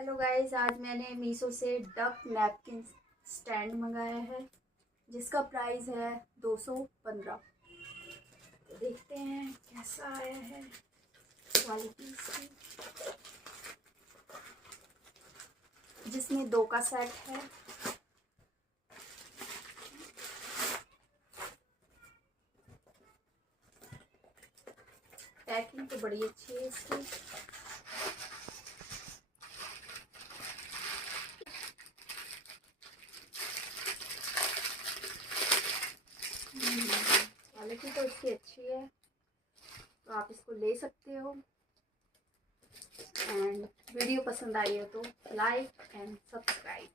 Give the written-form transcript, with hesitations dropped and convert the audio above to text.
Hello guys, आज मैंने मीशो से डक नैपकिन स्टैंड मंगाया है जिसका प्राइस है 215। तो देखते हैं कैसा आया है क्वालिटी इसकी, जिसमें 2 का सेट है। पैकिंग तो बड़ी अच्छी है इसकी। क्वालिटी तो इसकी अच्छी है, तो आप इसको ले सकते हो। एंड वीडियो पसंद आई हो तो लाइक एंड सब्सक्राइब।